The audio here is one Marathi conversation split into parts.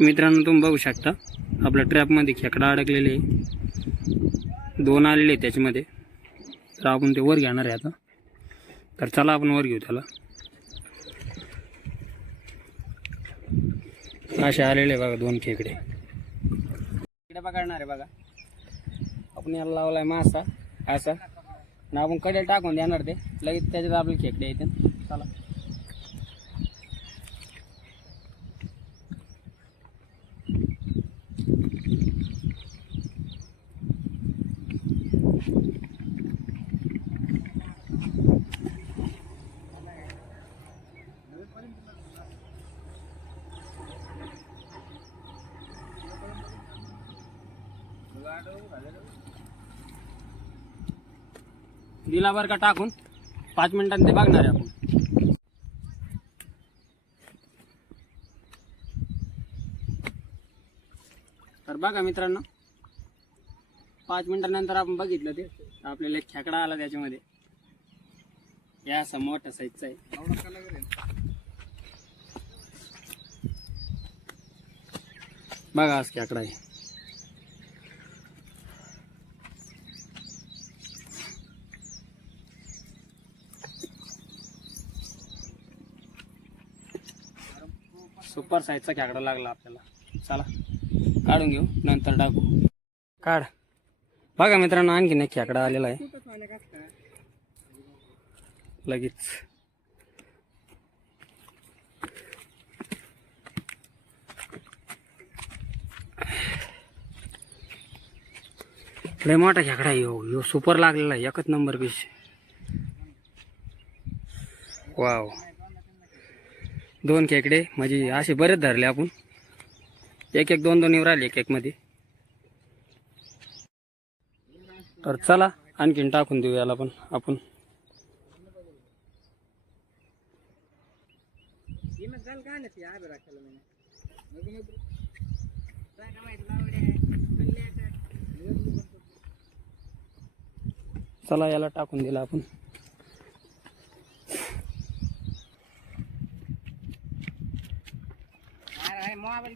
मित्रांनो तुम्ही बघू शकता. आपल्या ट्रॅपमध्ये खेकडा अडकलेले आहे. दोन आलेले त्याच्यामध्ये. तर आपण ते वर घेणार आहे आता. तर चला आपण वर घेऊ त्याला. असे आलेले आहे बघा दोन खेकडे. खेकडे पकडणार आहे बघा. आपण याला लावलाय मासा असा. आणि आपण कडे टाकून देणार ते. लगेच त्याच्यात आपले खेकडे येते चला. दिला बरं का टाकून पाच मिनिटांनी ते बघणार आहे आपण. तर बघा मित्रांनो पाच मिनिटानंतर आपण बघितलं ते. आपल्याला एक खेकडा आला त्याच्यामध्ये. या असा मोठा साईजचा आहे. बघा आज खेकडा आहे. सुपर साईजचा खेकडा लागला आपल्याला. चला काढून घेऊ नंतर टाकू. काढ. बघा मित्रांनो आणखीन एक खेकडा आलेला आहे. लगेच. लय मोठा खेकडा आहे यो. यो सुपर लागलेला आहे. एकच नंबर पीस वाव दोन खेकडे म्हणजे असे बरेच धरले आपण. एक एक दोन दोन येऊ राहिले एक एक मध्ये. तर चला आणखीन टाकून देऊ याला पण आपण. चला याला टाकून दिला आपण.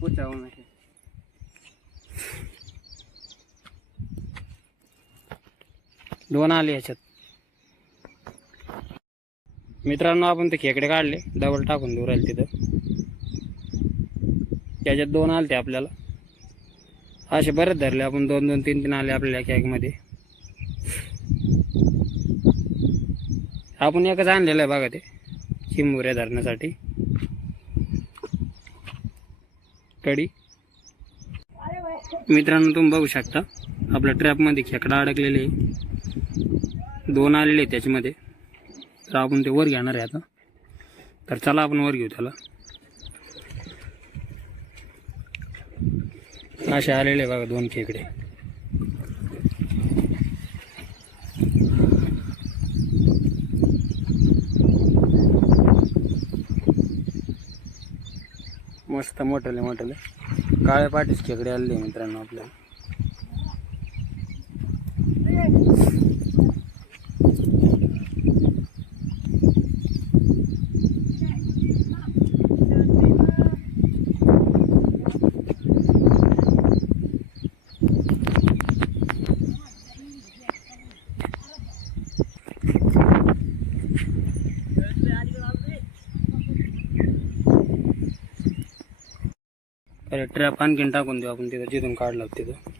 पुचावून आहे दोन आले याच्यात. मित्रांनो आपण ते खेकडे काढले. डबल टाकून देऊ आले तिथं. त्याच्यात दोन आले ते आपल्याला. असे बरेच धरले आपण. दोन दोन तीन तीन आले आपल्याला कॅगमध्ये आपण एकच आणलेलं आहे बघा ते. चिंबुऱ्या धरण्यासाठी. कडी मित्रांनो तुम्ही बघू शकता. आपल्या ट्रॅपमध्ये खेकडा अडकलेले आहे. दोन आलेले त्याच्यामध्ये. तर आपण ते वर घेणार आहे आता. तर चला आपण वर घेऊ त्याला. असे आलेले बघा दोन खेकडे. मस्त मोठले मोठले. काळ्या पाठीस खेकडे आले मित्रांनो आपल्याला. अरे ट्रॅप आणखीन टाकून देऊ आपण तिथं जिथून काढलं होतं तिथं.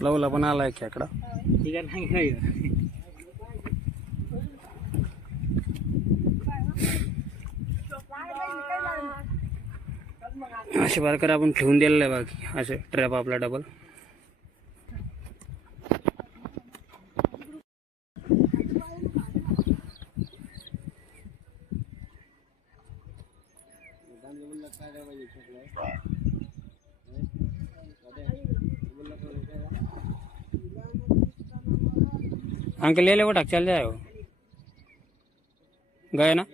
लवला पण आलाय खेकडा असे बारकर आपण ठेवून दिलेलं आहे बाकी असे ट्रॅप आपला डबल अंकल ले ले वो चल जाए वो गए ना?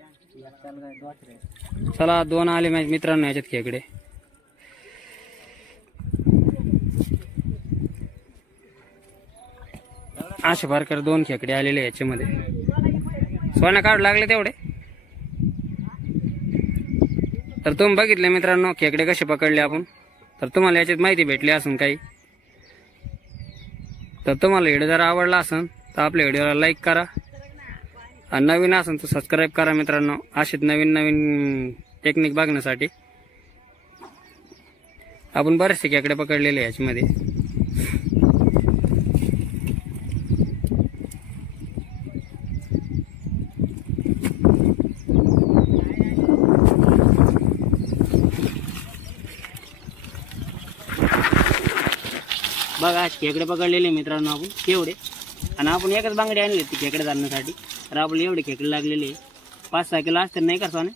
चला दोन आले माझ्या मित्रांनो याच्यात खेकडे असे बारकर दोन खेकडे आलेले याच्यामध्ये. सोना काढू लागले तेवढे? तर तुम्ही बघितले मित्रांनो खेकडे कसे पकडले आपण. तर तुम्हाला याच्यात माहिती भेटली असून काही. तर तुम्हाला व्हिडिओ जर आवडला असेल तर आपल्या व्हिडिओला लाईक करा. आणि नवीन असेल तर सबस्क्राईब करा मित्रांनो. असेच नवीन नवीन टेक्निक बघण्यासाठी. आपण बरेचसे खेकडे पकडलेले याच्यामध्ये. बघा आज खेकडे पकडलेले मित्रांनो आपण केवढे आणि आपण एकच बांगडी आणली होती खेकडे जाण्यासाठी तर आपले एवढे खेकडे लागलेले. पाच सहा किलो असते नाही का सोने?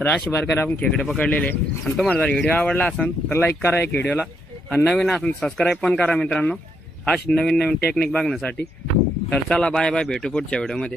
तर अशी बारकर आपण खेकडे पकडलेले. आणि तुम्हाला जर व्हिडिओ आवडला असेल तर लाईक करा एक व्हिडिओला. आणि नवीन असेल सबस्क्राईब पण करा मित्रांनो. अशी नवीन नवीन टेक्निक बघण्यासाठी. तर चला बाय बाय भेटू पुढच्या व्हिडिओमध्ये